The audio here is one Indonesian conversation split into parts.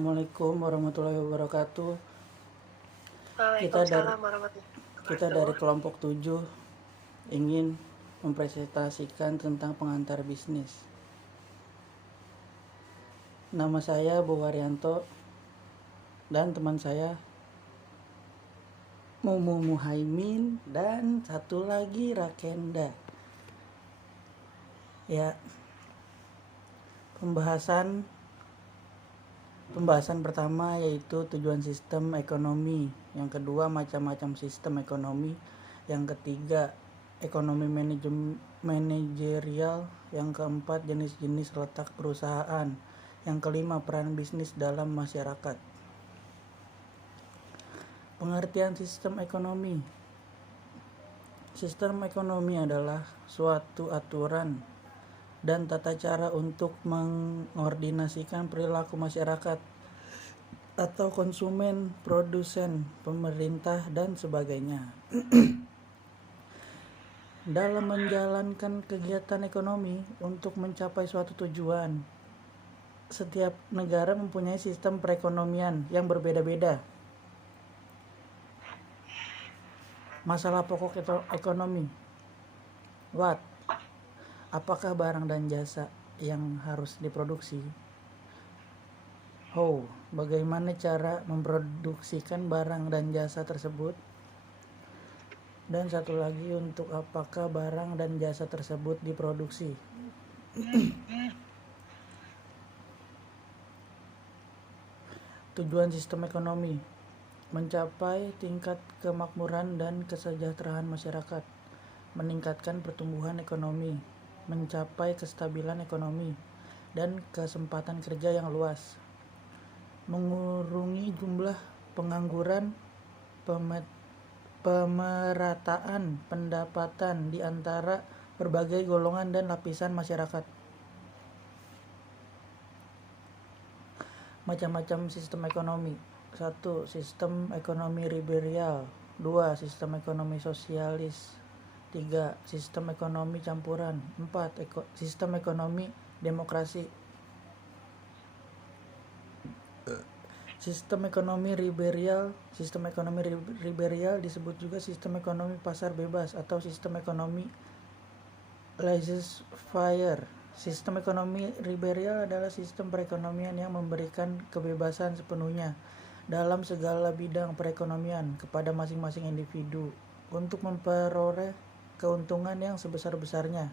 Assalamualaikum warahmatullahi wabarakatuh. Kita dari Waalaikumsalam warahmatullahi kita wabarakatuh. dari kelompok 7 ingin mempresentasikan tentang pengantar bisnis. Nama saya Bowaryanto dan teman saya Mumu Muhaimin dan satu lagi Rakenda. Ya, pembahasan pertama yaitu tujuan sistem ekonomi, yang kedua macam-macam sistem ekonomi, yang ketiga ekonomi manajerial, yang keempat jenis-jenis letak perusahaan, yang kelima peran bisnis dalam masyarakat. Pengertian sistem ekonomi. Sistem ekonomi adalah suatu aturan dan tata cara untuk mengordinasikan perilaku masyarakat atau konsumen, produsen, pemerintah, dan sebagainya. Dalam menjalankan kegiatan ekonomi untuk mencapai suatu tujuan, setiap negara mempunyai sistem perekonomian yang berbeda-beda. Masalah pokok ekonomi. What? Apakah barang dan jasa yang harus diproduksi? How? Bagaimana cara memproduksikan barang dan jasa tersebut? Dan satu lagi, untuk apakah barang dan jasa tersebut diproduksi? Tujuan sistem ekonomi: mencapai tingkat kemakmuran dan kesejahteraan masyarakat, meningkatkan pertumbuhan ekonomi, mencapai kestabilan ekonomi dan kesempatan kerja yang luas, mengurangi jumlah pengangguran, pemerataan pendapatan di antara berbagai golongan dan lapisan masyarakat. Macam-macam sistem ekonomi. 1. Sistem ekonomi liberal. 2. Sistem ekonomi sosialis. 3. Sistem ekonomi campuran. 4. Sistem ekonomi demokrasi. Sistem ekonomi liberal disebut juga sistem ekonomi pasar bebas atau sistem ekonomi laissez-faire. Sistem ekonomi liberal adalah sistem perekonomian yang memberikan kebebasan sepenuhnya dalam segala bidang perekonomian kepada masing-masing individu untuk memperoleh keuntungan yang sebesar-besarnya.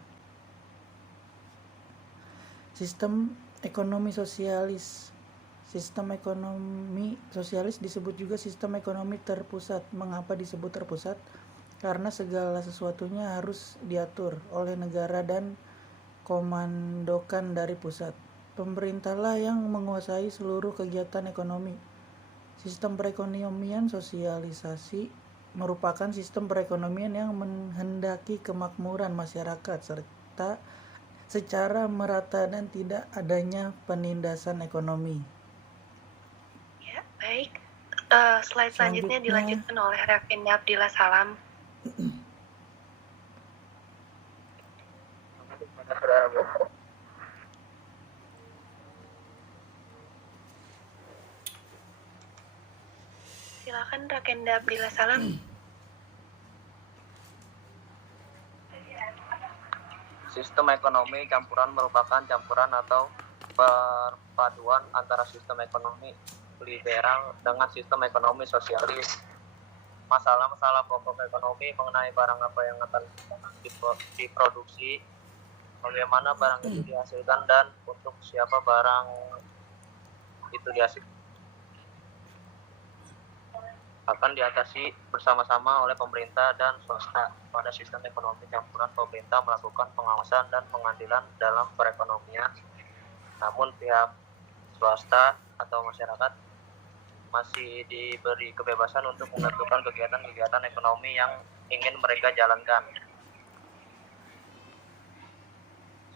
Sistem ekonomi sosialis. Sistem ekonomi sosialis disebut juga sistem ekonomi terpusat. Mengapa disebut terpusat? Karena segala sesuatunya harus diatur oleh negara dan komandokan dari pusat. Pemerintahlah yang menguasai seluruh kegiatan ekonomi. Sistem perekonomian sosialisasi merupakan sistem perekonomian yang menghendaki kemakmuran masyarakat serta secara merata dan tidak adanya penindasan ekonomi. Ya, baik. Slide selanjutnya dilanjutkan oleh Rakenda Abdillah Salam. Silakan Rakenda Abdillah Salam. Sistem ekonomi campuran merupakan campuran atau perpaduan antara sistem ekonomi liberal dengan sistem ekonomi sosialis. Masalah-masalah pokok ekonomi mengenai barang apa yang akan diproduksi, bagaimana barang itu dihasilkan, dan untuk siapa barang itu dihasilkan akan diatasi bersama-sama oleh pemerintah dan swasta. Pada sistem ekonomi campuran, pemerintah melakukan pengawasan dan pengadilan dalam perekonomian, namun pihak swasta atau masyarakat masih diberi kebebasan untuk menentukan kegiatan-kegiatan ekonomi yang ingin mereka jalankan.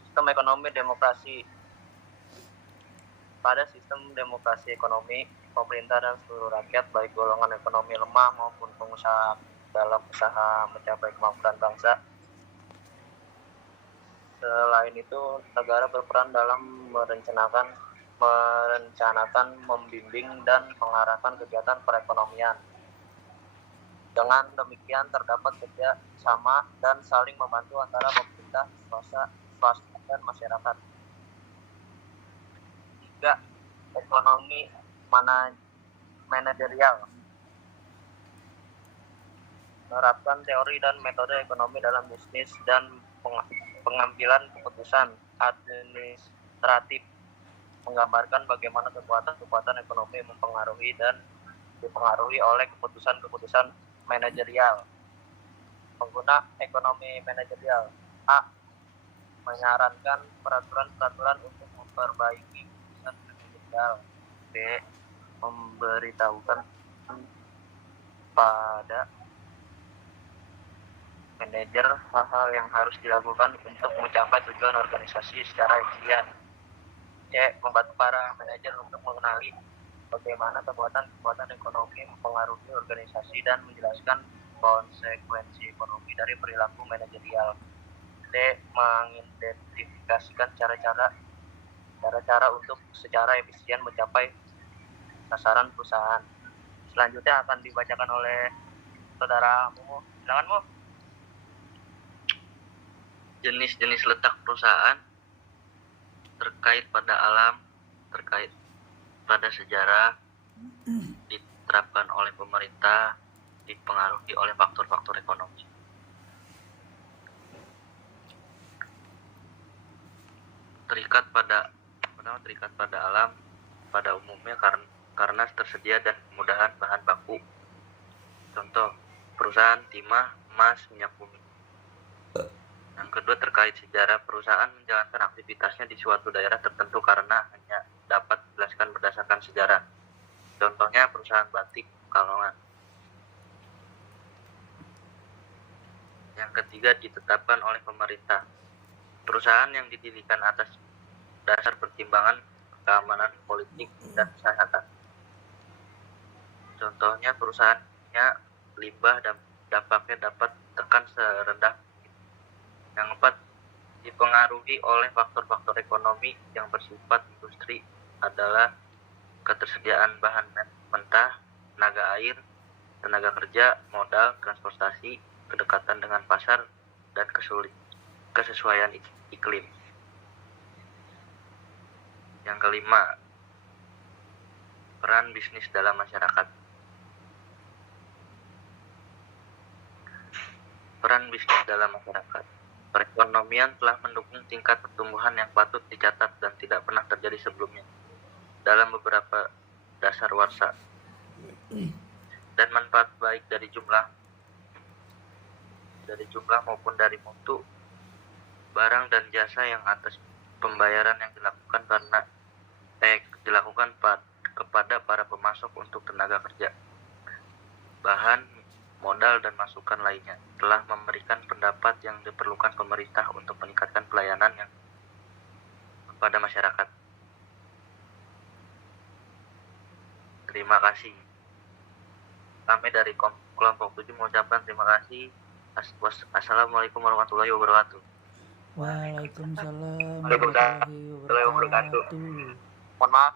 Sistem ekonomi demokrasi. Pada sistem demokrasi ekonomi, pemerintah dan seluruh rakyat, baik golongan ekonomi lemah maupun pengusaha, dalam usaha mencapai kemakmuran bangsa. Selain itu, negara berperan dalam merencanakan, merencanakan, membimbing, dan mengarahkan kegiatan perekonomian. Dengan demikian terdapat kerjasama dan saling membantu antara pemerintah, swasta, dan masyarakat. 3. Ekonomi manajerial. Menerapkan teori dan metode ekonomi dalam bisnis dan pengambilan keputusan administratif, menggambarkan bagaimana kekuatan ekonomi mempengaruhi dan dipengaruhi oleh keputusan-keputusan manajerial. Pengguna ekonomi manajerial. A. Menyarankan peraturan-peraturan untuk memperbaiki keputusan manajerial. B. Memberitahukan pada manajer hal-hal yang harus dilakukan untuk mencapai tujuan organisasi secara efisien. C. Membantu para manajer untuk mengenali bagaimana kekuatan ekonomi mempengaruhi organisasi dan menjelaskan konsekuensi ekonomi dari perilaku manajerial. D. Mengidentifikasikan cara-cara untuk secara efisien mencapai sasaran perusahaan. Selanjutnya akan dibacakan oleh saudara Mumu. Silakan, Mu. Jenis-jenis letak perusahaan terkait pada alam, terkait pada sejarah, diterapkan oleh pemerintah, dipengaruhi oleh faktor-faktor ekonomi. Terikat pada alam pada umumnya karena tersedia dan kemudahan bahan baku. Contoh, perusahaan timah, emas, minyak bumi. Yang kedua, terkait sejarah, perusahaan menjalankan aktivitasnya di suatu daerah tertentu karena hanya dapat dijelaskan berdasarkan sejarah. Contohnya perusahaan batik Pekalongan. Yang ketiga, ditetapkan oleh pemerintah. Perusahaan yang didirikan atas dasar pertimbangan keamanan politik dan kesehatan. Contohnya perusahaannya limbah dan dampaknya dapat tekan serendah. Yang keempat, dipengaruhi oleh faktor-faktor ekonomi yang bersifat industri adalah ketersediaan bahan mentah, tenaga air, tenaga kerja, modal, transportasi, kedekatan dengan pasar, dan kesesuaian iklim. Yang kelima, peran bisnis dalam masyarakat. Peran bisnis dalam masyarakat. Perekonomian telah mendukung tingkat pertumbuhan yang patut dicatat dan tidak pernah terjadi sebelumnya dalam beberapa dasar warsa, dan manfaat baik dari jumlah maupun dari mutu barang dan jasa yang atas pembayaran yang dilakukan kepada para pemasok untuk tenaga kerja, bahan, modal, dan masukan lainnya telah memberikan pendapat yang diperlukan pemerintah untuk meningkatkan pelayanan yang kepada masyarakat. Terima kasih. Kami dari kelompok 7 mengucapkan terima kasih. Assalamualaikum warahmatullahi wabarakatuh. Waalaikumsalam warahmatullahi wabarakatuh. Mohon maaf